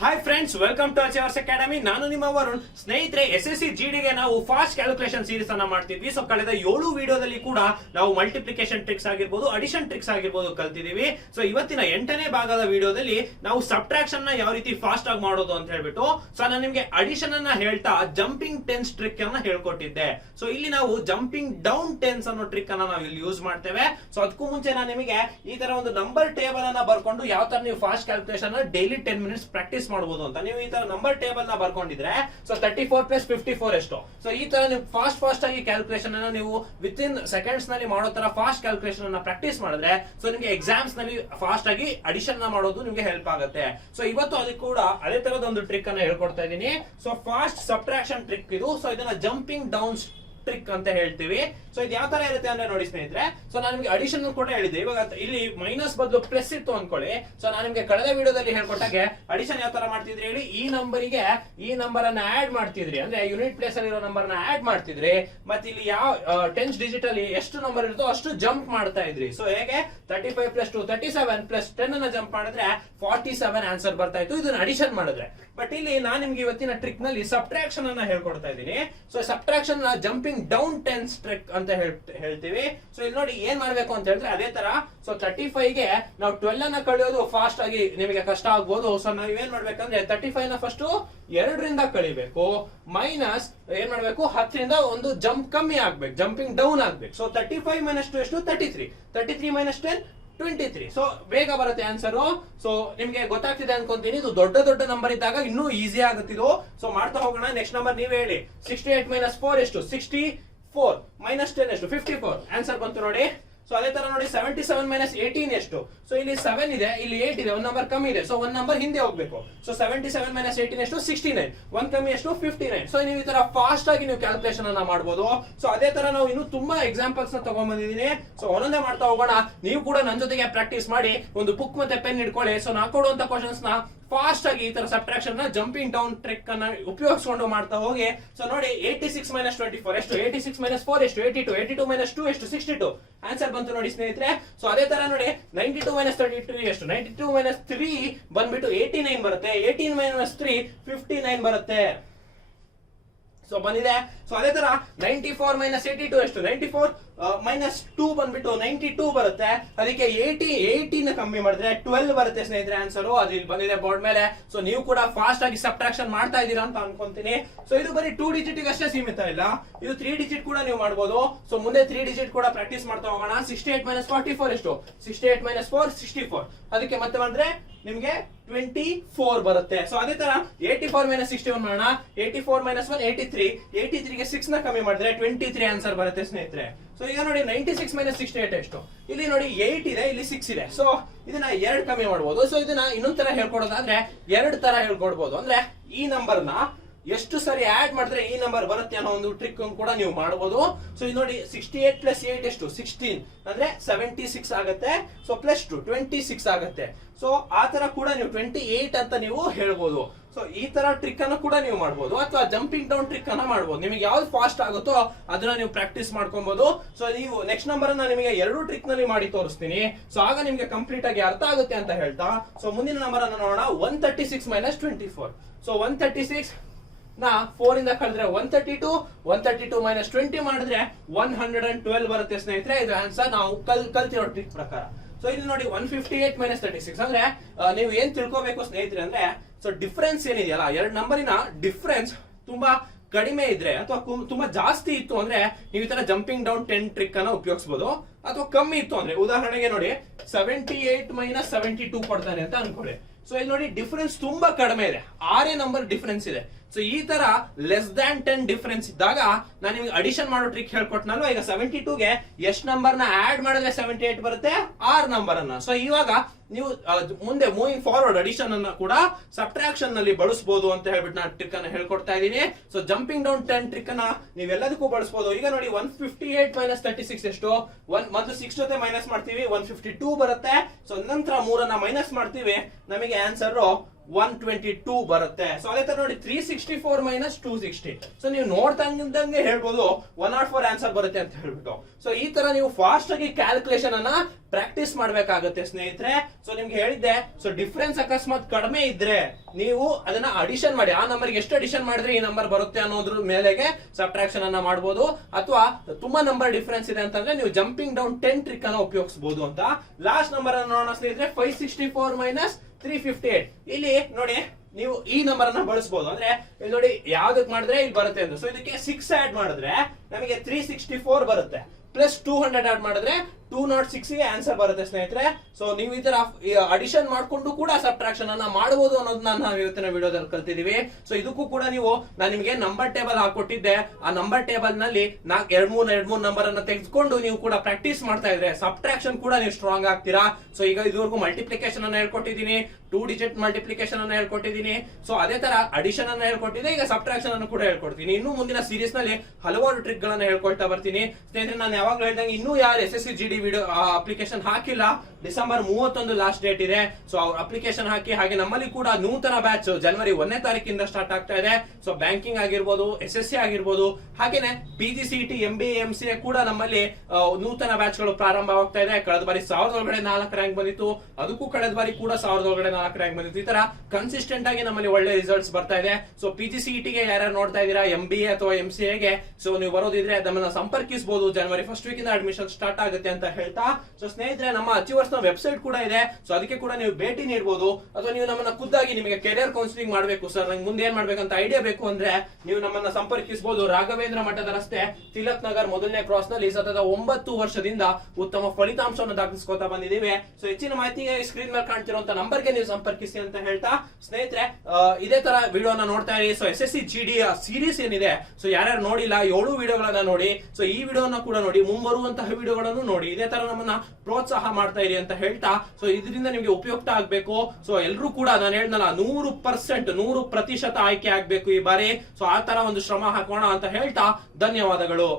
Hi friends welcome to Achievers Academy ನಾನು ನಿಮ್ಮ ವರುಣ್. ಸ್ನೇಹಿತರೆ ಎಸ್ ಎಸ್ ಸಿ ಜಿಡಿಗೆ ನಾವು ಫಾಸ್ಟ್ ಕ್ಯಾಲ್ಕುಲೇಷನ್ ಸೀರೀಸ್ ಅನ್ನ ಮಾಡ್ತಿದ್ವಿ. ಸೊ ಕಳೆದ ಏಳು ವಿಡಿಯೋದಲ್ಲಿ ಕೂಡ ನಾವು ಮಲ್ಟಿಪ್ಲಿಕೇಶನ್ ಟ್ರಿಕ್ಸ್ ಆಗಿರ್ಬೋದು ಅಡಿಷನ್ ಟ್ರಿಕ್ಸ್ ಆಗಿರ್ಬೋದು ಕಲ್ತಿದೀವಿ ಸೊ ಇವತ್ತಿನ ಎಂಟನೇ ಭಾಗದ ವಿಡಿಯೋದಲ್ಲಿ ನಾವು ಸಬ್ಟ್ರಾಕ್ಷನ್ನ ಯಾವ ರೀತಿ ಫಾಸ್ಟ್ ಆಗಿ ಮಾಡೋದು ಅಂತ ಹೇಳ್ಬಿಟ್ಟು ಸೊ ನಾನು ನಿಮ್ಗೆ ಅಡಿಷನ್ ಅನ್ನ ಹೇಳ್ತಾ ಜಂಪಿಂಗ್ ಟೆನ್ಸ್ ಟ್ರಿಕ್ ಅನ್ನ ಹೇಳ್ಕೊಟ್ಟಿದ್ದೆ. ಸೊ ಇಲ್ಲಿ ನಾವು ಜಂಪಿಂಗ್ ಡೌನ್ ಟೆನ್ಸ್ ಅನ್ನೋ ಟ್ರಿಕ್ ಅನ್ನ ನಾವು ಇಲ್ಲಿ ಯೂಸ್ ಮಾಡ್ತೇವೆ. ಸೊ ಅದಕ್ಕೂ ಮುಂಚೆ ನಾನು ನಿಮಗೆ ಈ ತರ ಒಂದು ನಂಬರ್ ಟೇಬಲ್ ಅನ್ನ ಬರ್ಕೊಂಡು ಯಾವ ತರ ನೀವು fast calculation daily ten minutes practice ಮಾಡಬಹುದು ಅಂತ. ನೀವು ಈ ತರ ನಂಬರ್ ಟೇಬಲ್ನ ಬರ್ಕೊಂಡಿದ್ರೆ so thirty four plus fifty four ಎಷ್ಟು. ಸೊ ಈ ತರ ನೀವು ಫಾಸ್ಟ್ ಫಾಸ್ಟ್ ಆಗಿ ಕ್ಯಾಲ್ಕುಲೇಷನ್ ಅನ್ನ ನೀವು ವಿತ್ ಇನ್ ಸೆಕೆಂಡ್ಸ್ನಲ್ಲಿ ಮಾಡೋ ತರ ಫಾಸ್ಟ್ ಕ್ಯಾಲ್ಕುಲೇಷನ್ ಅನ್ನ ಪ್ರಾಕ್ಟೀಸ್ ಮಾಡಿದ್ರೆ ಸೊ ನಿಮಗೆ ಎಕ್ಸಾಮ್ಸ್ನಲ್ಲಿ ಫಾಸ್ಟ್ ಆಗಿ ಅಡಿಷನ್ನ ಮಾಡೋದು ನಿಮಗೆ ಹೆಲ್ಪ್ ಆಗುತ್ತೆ. ಸೊ ಇವತ್ತು ಅದಕ್ಕೆ ಕೂಡ ಅದೇ ತರದ ಒಂದು ಟ್ರಿಕ್ ಅನ್ನ ಹೇಳ್ಕೊಡ್ತಾ ಇದ್ದೀನಿ. ಸೊ ಫಾಸ್ಟ್ ಸಬ್ಟ್ರಾಕ್ಷನ್ ಟ್ರಿಕ್ ಇದು. ಸೊ ಇದನ್ನ ಜಂಪಿಂಗ್ ಡೌನ್ ಟ್ರಿಕ್ ಅಂತ ಹೇಳ್ತೀವಿ. ಸೊ ಇದು ಯಾವ ತರ ಇರುತ್ತೆ ಅಂದ್ರೆ ನೋಡಿ ಸ್ನೇಹಿತರೆ ಸೊ ನಾನು ನಿಮಗೆ ಅಡಿಷನ್ ಕೂಡ ಹೇಳಿದೆ ಇವಾಗ ಇಲ್ಲಿ ಮೈನಸ್ ಬದಲು ಪ್ಲಸ್ ಇತ್ತು ಅನ್ಕೊಳ್ಳಿ. ಸೊ ನಾನು ನಿಮಗೆ ಕಳೆದ ವಿಡಿಯೋದಲ್ಲಿ ಹೇಳ್ಕೊಟ್ಟಾಗೆ ಅಡಿಷನ್ ಯಾವ ತರ ಮಾಡ್ತಿದ್ರಿ ಹೇಳಿ? ಈ ನಂಬರಿಗೆ ಈ ನಂಬರ್ ಅನ್ನ ಆಡ್ ಮಾಡ್ತಿದ್ರಿ. ಅಂದ್ರೆ ಯೂನಿಟ್ ಪ್ಲೇಸ್ ಅಲ್ಲಿ ಇರೋ ನಂಬರ್ನ ಆಡ್ ಮಾಡ್ತಿದ್ರಿ. ಮತ್ತೆ ಇಲ್ಲಿ ಯಾವ ಟೆನ್ಸ್ ಡಿಜಿಟ್ ಅಲ್ಲಿ ಎಷ್ಟು ನಂಬರ್ ಇರುತ್ತೋ ಅಷ್ಟು ಜಂಪ್ ಮಾಡ್ತಾ ಇದ್ರಿ. ಸೊ ಹೇಗೆ? Thirty five plus two thirty seven plus ten ಅನ್ನ ಜಂಪ್ ಮಾಡಿದ್ರೆ ಫಾರ್ಟಿ ಸೆವೆನ್ ಆನ್ಸರ್ ಬರ್ತಾ ಇತ್ತು. ಇದನ್ನ ಅಡಿಷನ್ ಮಾಡಿದ್ರೆ. ಬಟ್ ಇಲ್ಲಿ ನಾನು ನಿಮ್ಗೆ ಇವತ್ತಿನ ಟ್ರಿಕ್ನಲ್ಲಿ ಸಬ್ಟ್ರಾಕ್ಷನ್ ಅನ್ನ ಹೇಳ್ಕೊಡ್ತಾ ಇದ್ದೀನಿ. ಸೊ ಸಬ್ಟ್ರಾಕ್ಷನ್ನ ಡೌನ್ ಟೆನ್ ಸ್ಟ್ರೆಕ್ ಅಂತ ಹೇಳ್- ಹೇಳ್ತೀವಿ. ಸೊ ಇಲ್ಲಿ ನೋಡಿ ಏನ್ ಮಾಡ್ಬೇಕು ಅಂತ ಹೇಳಿದ್ರೆ ಅದೇ ತರ. ಸೊ ತರ್ಟಿ ಫೈವ್ಗೆ ನಾವು ಟ್ವೆಲ್ ಅನ್ನ ಕಳಿಯೋದು ಫಾಸ್ಟ್ ಆಗಿ ನಿಮಗೆ ಕಷ್ಟ ಆಗ್ಬೋದು. ಸೊ ನಾವ್ ಏನ್ ಮಾಡ್ಬೇಕಂದ್ರೆ ತರ್ಟಿ ಫೈವ್ನ ಫಸ್ಟ್ ಎರಡರಿಂದ ಕಳಿಬೇಕು. ಮೈನಸ್ ಏನ್ ಮಾಡ್ಬೇಕು? ಹತ್ತರಿಂದ ಒಂದು ಜಂಪ್ ಕಮ್ಮಿ ಆಗ್ಬೇಕು. ಜಂಪಿಂಗ್ ಡೌನ್ ಆಗ್ಬೇಕು. So thirty five minus two ಎಷ್ಟು? Thirty three thirty three minus ten twenty three so ಬೇಗ ಬರುತ್ತೆ ಆನ್ಸರ್ ಸೊ ನಿಮ್ಗೆ ಗೊತ್ತಾಗ್ತಿದೆ ಅನ್ಕೊಂತೀನಿ. ಇದು ದೊಡ್ಡ ದೊಡ್ಡ ನಂಬರ್ ಇದ್ದಾಗ ಇನ್ನೂ ಈಸಿ ಆಗುತ್ತಿದ್ದು ಸೊ ಮಾಡ್ತಾ ಹೋಗೋಣ. ನೆಕ್ಸ್ಟ್ ನಂಬರ್ ನೀವೇ ಹೇಳಿ. ಸಿಕ್ಸ್ಟಿ ಏಟ್ ಮೈನಸ್ ಫೋರ್ ಎಷ್ಟು? ಸಿಕ್ಸ್ಟಿ ಫೋರ್ ಮೈನಸ್ ಟೆನ್ ಎಷ್ಟು? ಫಿಫ್ಟಿ ಫೋರ್ ಆನ್ಸರ್ ಬಂತು ನೋಡಿ. ಸೊ ಅದೇ ತರ ನೋಡಿ ಸೆವೆಂಟಿ ಸೆವೆನ್ ಮೈನಸ್ ಏಟೀನ್ ಎಷ್ಟು? ಸೊ ಇಲ್ಲಿ ಸೆವೆನ್ ಇದೆ, ಇಲ್ಲಿ ಏಟ್ ಇದೆ, ಒಂದ್ ನಂಬರ್ ಕಮ್ಮಿ ಇದೆ. ಸೊ ಒಂದ್ ನಂಬರ್ ಹಿಂದೆ ಹೋಗ್ಬೇಕು. So seventy seven minus eighteen ಎಷ್ಟು? ಸಿಕ್ಸ್ಟಿ ನೈನ್ ಒಂದ್ ಕಮ್ಮಿ ಎಷ್ಟು? ಫಿಫ್ಟಿ ನೈನ್ ಸೊ ನೀವು ಈ ತರ ಫಾಸ್ಟ್ ಆಗಿ ನೀವು ಕ್ಯಾಲ್ಕುಲೇಷನ್ ಅನ್ನ ಮಾಡಬಹುದು ಸೊ ಅದೇ ತರ ನಾವು ಇನ್ನು ತುಂಬಾ ಎಕ್ಸಾಂಪಲ್ಸ್ನ ತಗೊಂಡ್ಬಂದಿದ್ದೀನಿ ಸೊ ಒಂದೊಂದೇ ಮಾಡ್ತಾ ಹೋಗೋಣ. ನೀವು ಕೂಡ ನನ್ನ ಜೊತೆಗೆ ಪ್ರಾಕ್ಟೀಸ್ ಮಾಡಿ, ಒಂದು ಬುಕ್ ಮತ್ತೆ ಪೆನ್ ಇಟ್ಕೊಳ್ಳಿ. ಸೊ ನಾ ಕೊಡುವಂತ ಕ್ವಶನ್ಸ್ನ ಫಾಸ್ಟ್ ಆಗಿ ಈ ತರ ಸಬ್ಟ್ರಾಕ್ಷನ್ ಜಂಪಿಂಗ್ ಡೌನ್ ಟ್ರಿಕ್ ಅನ್ನ ಉಪಯೋಗಿಸ್ಕೊಂಡು ಮಾಡ್ತಾ ಹೋಗಿ. ಸೊ ನೋಡಿ eighty six minus twenty four ಎಷ್ಟು? ಏಟಿ ಸಿಕ್ಸ್ ಮೈನಸ್ ಫೋರ್ ಎಷ್ಟು? Eighty two eighty two minus two ಎಷ್ಟು? ಸಿಕ್ಸ್ಟಿ ಟು ಆನ್ಸರ್ ಬಂತು ನೋಡಿ ಸ್ನೇಹಿತರೆ. ಸೊ ಅದೇ ತರ ನೋಡಿ ninety two minus thirty two ಎಷ್ಟು? ನೈಂಟಿ ಟು ಮೈನಸ್ ತ್ರೀ ಬಂದ್ಬಿಟ್ಟು ಏಟಿ ನೈನ್ ಬರುತ್ತೆ. Eighteen minus three fifty nine ಬರುತ್ತೆ. ಸೊ ಬಂದಿದೆ. ಸೊ ಅದೇ ತರ ninety four minus eighty two ಎಷ್ಟು? ನೈಂಟಿ ಫೋರ್ ಮೈನಸ್ ಟೂ ಬಂದ್ಬಿಟ್ಟು ನೈಂಟಿ ಟೂ ಬರುತ್ತೆ. ಅದಕ್ಕೆ ಏಟಿ ಏಯ್ಟಿನ ಕಮ್ಮಿ ಮಾಡಿದ್ರೆ ಟ್ವೆಲ್ ಬರುತ್ತೆ ಸ್ನೇಹಿತರೆ ಆನ್ಸರ್ ಅದು ಇಲ್ಲಿ ಬಂದಿದೆ ಬೋರ್ಡ್ ಮೇಲೆ. ಸೊ ನೀವು ಕೂಡ ಫಾಸ್ಟ್ ಆಗಿ ಸಬ್ಟ್ರಾಕ್ಷನ್ ಮಾಡ್ತಾ ಇದ್ದೀರಾ ಅಂತ ಅನ್ಕೊಂತೀನಿ. ಸೊ ಇದು ಬರೀ ಟೂ ಡಿಜಿಟ್ ಅಷ್ಟೇ ಸೀಮಿತ ಇಲ್ಲ. ಇದು ತ್ರೀ ಡಿಜಿಟ್ ಕೂಡ ನೀವು ಮಾಡಬಹುದು ಸೊ ಮುಂದೆ ತ್ರೀ ಡಿಜಿಟ್ ಕೂಡ ಪ್ರಾಕ್ಟೀಸ್ ಮಾಡ್ತಾ ಹೋಗೋಣ. Sixty eight minus forty four ಎಷ್ಟು? Sixty eight minus four sixty four ಅದಕ್ಕೆ ಮತ್ತೆ ಬಂದ್ರೆ ನಿಮ್ಗೆ ಟ್ವೆಂಟಿ ಫೋರ್ ಬರುತ್ತೆ. ಸೊ ಅದೇ ತರ eighty four minus sixty one ಮಾಡೋಣ. Eighty four minus one eighty three eighty ತ್ರೀಗೆ ಸಿಕ್ಸ್ನ ಕಮ್ಮಿ ಮಾಡಿದ್ರೆ ಟ್ವೆಂಟಿ ತ್ರೀ ಆನ್ಸರ್ ಬರುತ್ತೆ, ಸ್ನೇಹಿತರೆ. ಸೊ ಈಗ ನೋಡಿ ninety six minus sixty eight ಎಷ್ಟು? ಇಲ್ಲಿ ನೋಡಿ ಏಟ್ ಇದೆ, ಇಲ್ಲಿ ಸಿಕ್ಸ್ ಇದೆ. ಸೊ ಇದನ್ನ ಎರಡು ಕಮ್ಮಿ ಮಾಡ್ಬೋದು. ಸೊ ಇದನ್ನ ಇನ್ನೊಂದ್ ತರ ಹೇಳ್ಕೊಡೋದಾದ್ರೆ ಎರಡು ತರ ಹೇಳ್ಕೊಡ್ಬೋದು. ಅಂದ್ರೆ ಈ ನಂಬರ್ನ ಎಷ್ಟು ಸರಿ ಆಡ್ ಮಾಡಿದ್ರೆ ಈ ನಂಬರ್ ಬರುತ್ತೆ ಅನ್ನೋ ಒಂದು ಟ್ರಿಕ್ ಕೂಡ ನೀವು ಮಾಡಬಹುದು ಸೊ ಇದು ನೋಡಿ ಸಿಕ್ಸ್ಟಿ ಏಟ್ ಪ್ಲಸ್ ಏಟ್ ಎಷ್ಟು? ಸಿಕ್ಸ್ಟೀನ್ ಅಂದ್ರೆ ಸೆವೆಂಟಿ ಸಿಕ್ಸ್ ಆಗುತ್ತೆ. So plus two twenty six ಆಗುತ್ತೆ. ಸೊ ಆ ತರ ಕೂಡ ನೀವು ಟ್ವೆಂಟಿ ಏಟ್ ಅಂತ ನೀವು ಹೇಳ್ಬೋದು. ಸೊ ಈ ತರ ಟ್ರಿಕ್ ಅನ್ನು ಕೂಡ ನೀವು ಮಾಡಬಹುದು ಅಥವಾ ಜಂಪಿಂಗ್ ಡೌನ್ ಟ್ರಿಕ್ ಅನ್ನ ಮಾಡಬಹುದು ನಿಮಗೆ ಯಾವ್ದು ಫಾಸ್ಟ್ ಆಗುತ್ತೋ ಅದನ್ನ ನೀವು ಪ್ರಾಕ್ಟೀಸ್ ಮಾಡ್ಕೊಬಹುದು ಸೊ ನೀವು ನೆಕ್ಸ್ಟ್ ನಂಬರ್ ಅನ್ನ ನಿಮಗೆ ಎರಡು ಟ್ರಿಕ್ನಲ್ಲಿ ಮಾಡಿ ತೋರಿಸ್ತೀನಿ. ಸೊ ಆಗ ನಿಮ್ಗೆ ಕಂಪ್ಲೀಟ್ ಆಗಿ ಅರ್ಥ ಆಗುತ್ತೆ ಅಂತ ಹೇಳ್ತಾ. ಸೊ ಮುಂದಿನ ನಂಬರ್ ಅನ್ನ ನೋಡೋಣ. One thirty six minus twenty four so one thirty six ನಾ ಫೋರ್ ಇಂದ ಕಳೆದ್ರೆ one thirty two one thirty two minus twenty ಮಾಡಿದ್ರೆ ಒನ್ ಹಂಡ್ರೆಡ್ ಅಂಡ್ ಟ್ವೆಲ್ ಬರುತ್ತೆ ಸ್ನೇಹಿತರೆ. ಇದು ಆನ್ಸರ್ ನಾವು ಕಲ್, ಕಲ್ತಿರೋ ಟ್ರಿಕ್ ಪ್ರಕಾರ. ಸೊ ಇಲ್ಲಿ ನೋಡಿ one fifty eight minus thirty six ಅಂದ್ರೆ ನೀವು ಏನ್ ತಿಳ್ಕೋಬೇಕು ಸ್ನೇಹಿತರೆ ಅಂದ್ರೆ ಸೊ ಡಿಫ್ರೆನ್ಸ್ ಏನಿದೆಯಲ್ಲ, ಎರಡು ನಂಬರಿನ ಡಿಫ್ರೆನ್ಸ್ ತುಂಬಾ ಕಡಿಮೆ ಇದ್ರೆ ಅಥವಾ ತುಂಬಾ ಜಾಸ್ತಿ ಇತ್ತು ಅಂದ್ರೆ ನೀವು ಈ ತರ ಜಂಪಿಂಗ್ ಡೌನ್ ಟೆನ್ ಟ್ರಿಕ್ ಅನ್ನ ಉಪಯೋಗಿಸಬಹುದು ಅಥವಾ ಕಮ್ಮಿ ಇತ್ತು ಅಂದ್ರೆ, ಉದಾಹರಣೆಗೆ ನೋಡಿ seventy eight minus seventy two ಕೊಡ್ತಾನೆ ಅಂತ ಅನ್ಕೊಳ್ಳಿ. ಸೊ ಇಲ್ಲಿ ನೋಡಿ ಡಿಫರೆನ್ಸ್ ತುಂಬಾ ಕಡಿಮೆ ಇದೆ. ಆರೇ ನಂಬರ್ ಡಿಫರೆನ್ಸ್ ಇದೆ. ಸೊ ಈ ತರ ಲೆಸ್ ದ್ಯಾನ್ ಟೆನ್ ಡಿಫರೆನ್ಸ್ ಇದ್ದಾಗ ನಾನು ನಿಮ್ಗೆ ಅಡಿಷನ್ ಮಾಡೋ ಟ್ರಿಕ್ ಹೇಳ್ಕೊಟ್ನಲ್ವಾ? ಈಗ ಸೆವೆಂಟಿ ಟೂಗೆ ಎಷ್ಟು ನಂಬರ್ನ ಆಡ್ ಮಾಡಿದ್ರೆ ಸೆವೆಂಟಿ ಏಟ್ ಬರುತ್ತೆ? ಆರ್ ನಂಬರ್ ಅನ್ನ. ಸೊ ಇವಾಗ ನೀವು ಮುಂದೆ ಮೂವಿಂಗ್ ಫಾರ್ವರ್ಡ್ ಅಡಿಷನ್ ಅನ್ನ ಕೂಡ ಸಬ್ಟ್ರಾಕ್ಷನ್ನಲ್ಲಿ ಬಳಸಬಹುದು ಅಂತ ಹೇಳ್ಬಿಟ್ಟು ನಾನು ಟ್ರಿಕ್ ಅನ್ನ ಹೇಳ್ಕೊಡ್ತಾ ಇದ್ದೀನಿ. So jumping down ten trick ಅನ್ನ ನೀವೆಲ್ಲದಕ್ಕೂ ಬಳಸಬಹುದು ಈಗ ನೋಡಿ one fifty eight minus thirty six ಎಷ್ಟು? ಒನ್ ಮೊದಲು ಸಿಕ್ಸ್ ಜೊತೆ ಮೈನಸ್ ಮಾಡ್ತೀವಿ ಒನ್ ಫಿಫ್ಟಿ ಟೂ ಬರುತ್ತೆ. ಸೊ ನಂತರ ಮೂರನ್ನ ಮೈನಸ್ ಮಾಡ್ತೀವಿ. ನಮಗೆ ಆನ್ಸರ್ ಒನ್ ಟ್ವೆಂಟಿ ಟೂ ಬರುತ್ತೆ. ಸೊ ಅದೇ ತರ ನೋಡಿ three sixty four minus two sixty so ನೀವು ನೋಡ್ತಂಗಿದ್ದಂಗೆ ಹೇಳ್ಬೋದು ಒನ್ ನಾಟ್ ಫೋರ್ ಆನ್ಸರ್ ಬರುತ್ತೆ ಅಂತ ಹೇಳ್ಬಿಟ್ಟು. ಸೊ ಈ ತರ ನೀವು ಫಾಸ್ಟ್ ಆಗಿ ಕ್ಯಾಲ್ಕುಲೇಷನ್ ಅನ್ನ ಪ್ರಾಕ್ಟೀಸ್ ಮಾಡ್ಬೇಕಾಗುತ್ತೆ, ಸ್ನೇಹಿತರೆ. ಸೊ ನಿಮ್ಗೆ ಹೇಳಿದ್ದೆ ಸೊ ಡಿಫ್ರೆನ್ಸ್ ಅಕಸ್ಮಾತ್ ಕಡಿಮೆ ಇದ್ರೆ ನೀವು ಅದನ್ನ ಅಡಿಷನ್ ಮಾಡಿ. ಆ ನಂಬರ್ಗೆ ಎಷ್ಟು ಅಡಿಷನ್ ಮಾಡಿದ್ರೆ ಈ ನಂಬರ್ ಬರುತ್ತೆ ಅನ್ನೋದ್ರ ಮೇಲೆಗೆ ಸಬ್ಟ್ರಾಕ್ಷನ್ ಅನ್ನ ಮಾಡ್ಬೋದು. ಅಥವಾ ತುಂಬಾ ನಂಬರ್ ಡಿಫ್ರೆನ್ಸ್ ಇದೆ ಅಂತಂದ್ರೆ ನೀವು ಜಂಪಿಂಗ್ ಡೌನ್ ಟೆನ್ ಟ್ರಿಕ್ ಅನ್ನ ಉಪಯೋಗಿಸಬಹುದು ಅಂತ. ಲಾಸ್ಟ್ ನಂಬರ್ ಅನ್ನ ನೋಡೋಣ, ಸ್ನೇಹಿತರೆ. Five sixty four minus three fifty eight ಇಲ್ಲಿ ನೋಡಿ, ನೀವು ಈ ನಂಬರ್ ಅನ್ನ ಬಳಸಬಹುದು ಅಂದ್ರೆ, ಇಲ್ಲಿ ನೋಡಿ, ಯಾವ್ದಕ್ ಮಾಡಿದ್ರೆ ಇಲ್ಲಿ ಬರುತ್ತೆ ಅಂತ ಸೊ ಇದಕ್ಕೆ ಸಿಕ್ಸ್ ಆಡ್ ಮಾಡಿದ್ರೆ ನಮಗೆ ತ್ರೀ ಸಿಕ್ಸ್ಟಿ ಫೋರ್ ಬರುತ್ತೆ. ಪ್ಲಸ್ ಟೂ ಹಂಡ್ರೆಡ್ ಆಡ್ ಮಾಡಿದ್ರೆ ಟೂ ನಾಟ್ ಸಿಕ್ಸ್ಗೆ ಆನ್ಸರ್ ಬರುತ್ತೆ, ಸ್ನೇಹಿತರೆ. ಸೊ ನೀವು ಈ ತರ ಅಡಿಷನ್ ಮಾಡ್ಕೊಂಡು ಕೂಡ ಸಬ್ಟ್ರಾಕ್ಷನ್ ಅನ್ನ ಮಾಡಬಹುದು ಅನ್ನೋದನ್ನ ನಾವು ಇವತ್ತಿನ ವಿಡಿಯೋದಲ್ಲಿ ಕಲ್ತಿದೀವಿ. ಸೊ ಇದಕ್ಕೂ ಕೂಡ ನೀವು, ನಾನು ನಿಮಗೆ ನಂಬರ್ ಟೇಬಲ್ ಹಾಕೊಟ್ಟಿದ್ದೆ. ಆ ನಂಬರ್ ಟೇಬಲ್ನಲ್ಲಿ ನಾಲ್ಕು ಎರಡ್ ಮೂರ್ ಎರಡ್ ಮೂರ್ ನಂಬರ್ ಅನ್ನ ತೆಗೆದುಕೊಂಡು ನೀವು ಕೂಡ ಪ್ರಾಕ್ಟೀಸ್ ಮಾಡ್ತಾ ಇದ್ರೆ ಸಬ್ಟ್ರಾಕ್ಷನ್ ಕೂಡ ನೀವು ಸ್ಟ್ರಾಂಗ್ ಆಗ್ತೀರಾ? ಸೊ ಈಗ ಇದುವರೆಗೂ ಮಲ್ಟಿಪ್ಲಿಕೇಶನ್ ಅನ್ನ ಹೇಳ್ಕೊಟ್ಟಿದ್ದೀನಿ. ಟೂ ಡಿಜಿಟ್ ಮಲ್ಟಿಪ್ಲಿಕೇಶನ್ ಅನ್ನ ಹೇಳ್ಕೊಟ್ಟಿದ್ದೀನಿ. ಸೊ ಅದೇ ತರ ಅಡಿಷನ್ ಅನ್ನ ಹೇಳ್ಕೊಟ್ಟಿದ್ದೆ ಈಗ ಸಬ್ಟ್ರಾಕ್ಷನ್ ಅನ್ನು ಕೂಡ ಹೇಳ್ಕೊಡ್ತೀನಿ. ಇನ್ನು ಮುಂದಿನ ಸೀರೀಸ್ನಲ್ಲಿ ಹಲವಾರು ಟ್ರಿಕ್ ಗಳನ್ನ ಹೇಳ್ಕೊಳ್ತಾ ಬರ್ತೀನಿ. ಸ್ನೇಹಿತರೆ, ನಾನು ಯಾವಾಗ ಹೇಳ್ದಂಗೆ ಇನ್ನೂ ಯಾರು S S C G D video application ಹಾಕಿಲ್ಲ. ಡಿಸೆಂಬರ್ ಮೂವತ್ತೊಂದು ಲಾಸ್ಟ್ ಡೇಟ್ ಇದೆ. ಸೊ ಅವ್ರ ಅಪ್ಲಿಕೇಶನ್ ಹಾಕಿ, ಹಾಗೆ ನಮ್ಮಲ್ಲಿ ಕೂಡ ನೂತನ ಬ್ಯಾಚ್ ಜನವರಿ ಒಂದನೇ ತಾರೀಕಿಂದ ಸ್ಟಾರ್ಟ್ ಆಗ್ತಾ ಇದೆ. ಸೊ ಬ್ಯಾಂಕಿಂಗ್ ಆಗಿರ್ಬೋದು ಎಸ್ ಎಸ್ ಸಿ ಆಗಿರ್ಬೋದು, ಹಾಗೆನೆ P G C T M B M C ಕೂಡ ನಮ್ಮಲ್ಲಿ ನೂತನ ಬ್ಯಾಚ್ಗಳು ಪ್ರಾರಂಭವಾಗ್ತಾ ಇದೆ. ಕಳೆದ ಬಾರಿ ಸಾವಿರದ ಒಳಗಡೆ ನಾಲ್ಕು ರ್ಯಾಂಕ್ ಬಂದಿತ್ತು. ಅದಕ್ಕೂ ಕಳೆದ ಬಾರಿ ಕೂಡ ಸಾವಿರದ ಒಳಗಡೆ ನಾಲ್ಕು ರ್ಯಾಂಕ್ ಬಂದಿತ್ತು. ಈ ತರ ಕನ್ಸಿಸ್ಟೆಂಟ್ ಆಗಿ ನಮ್ಮಲ್ಲಿ ಒಳ್ಳೆ ರಿಸಲ್ಟ್ಸ್ ಬರ್ತಾ ಇದೆ. ಸೊ ಪಿ ಜಿ ಸಿ ಟಿಗೆ ಯಾರ್ಯಾರು ನೋಡ್ತಾ ಇದ್ದೀರಾ? ಎಂ ಬಿ ಎ ಅಥವಾ ಎಂ ಸಿ ಎಗೆ ಸೊ ನೀವು ಬರೋದಿದ್ರೆ ನಮ್ಮನ್ನ ಸಂಪರ್ಕಿಸಬಹುದು ಜನವರಿ ಫಸ್ಟ್ ವೀಕ್ ಇಂದ ಅಡ್ಮಿಷನ್ ಸ್ಟಾರ್ಟ್ ಆಗುತ್ತೆ ಅಂತ ಹೇಳ್ತಾ ಸೊ ಸ್ನೇಹಿತರೆ, ನಮ್ಮ ಅಚೀವರ್ಸ್ನ ವೆಬ್ಸೈಟ್ ಕೂಡ ಇದೆ. ಸೊ ಅದಕ್ಕೆ ಕೂಡ ನೀವು ಭೇಟಿ ನೀಡಬಹುದು ಅಥವಾ ನೀವು ನಮ್ಮನ್ನ ಖುದ್ದಾಗಿ ನಿಮಗೆ ಕೆರಿಯರ್ ಕೌನ್ಸಿಲಿಂಗ್ ಮಾಡಬೇಕು ಸರ್ ನಂಗೆ ಮುಂದೆ ಏನ್ ಮಾಡ್ಬೇಕಂತ ಐಡಿಯಾ ಬೇಕು ಅಂದ್ರೆ, ನೀವು ನಮ್ಮನ್ನ ಸಂಪರ್ಕಿಸಬಹುದು ರಾಘವೇಂದ್ರ ಮಠದ ರಸ್ತೆ, ತಿಲಕ್ ನಗರ್ ಮೊದಲನೇ ಕ್ರಾಸ್ನಲ್ಲಿ ಸತತ ಒಂಬತ್ತು ವರ್ಷದಿಂದ ಉತ್ತಮ ಫಲಿತಾಂಶವನ್ನು ದಾಖಲಿಸ್ಕೊತಾ ಬಂದಿದ್ದೀವಿ. ಸೊ ಹೆಚ್ಚಿನ ಮಾಹಿತಿಗೆ ಸ್ಕ್ರೀನ್ ಮೇಲೆ ಕಾಣ್ತಿರುವಂತ ನಂಬರ್ಗೆ ನೀವು ಸಂಪರ್ಕಿಸಿ ಅಂತ ಹೇಳ್ತಾ, ಸ್ನೇಹಿತರೆ ಇದೇ ತರ ವಿಡಿಯೋನ ನೋಡ್ತಾ ಇರಿ. So S S C G series ಏನಿದೆ ಸೊ ಯಾರ್ಯಾರು ನೋಡಿಲ್ಲ, ಏಳು ವಿಡಿಯೋಗಳನ್ನ ನೋಡಿ. ಸೊ ಈ ವಿಡಿಯೋನ ಕೂಡ ನೋಡಿ, ಮುಂಬರುವಂತಹ ವಿಡಿಯೋಗಳನ್ನು ನೋಡಿ. ಇದೇ ತರ ನಮ್ಮನ್ನ ಪ್ರೋತ್ಸಾಹ ಮಾಡ್ತಾ ಇರಿ ಅಂತ ಹೇಳ್ತಾ ಸೊ ಇದರಿಂದ ನಿಮಗೆ ಉಪಯುಕ್ತ ಆಗ್ಬೇಕು. ಸೊ ಎಲ್ಲರೂ ಕೂಡ ನಾನು ಹೇಳ್ದಲ್ಲ, ನೂರು ಪರ್ಸೆಂಟ್, ನೂರು ಪ್ರತಿಶತ ಆಯ್ಕೆ ಆಗ್ಬೇಕು ಈ ಬಾರಿ. ಸೊ ಆ ತರ ಒಂದು ಶ್ರಮ ಹಾಕೋಣ ಅಂತ ಹೇಳ್ತಾ, ಧನ್ಯವಾದಗಳು.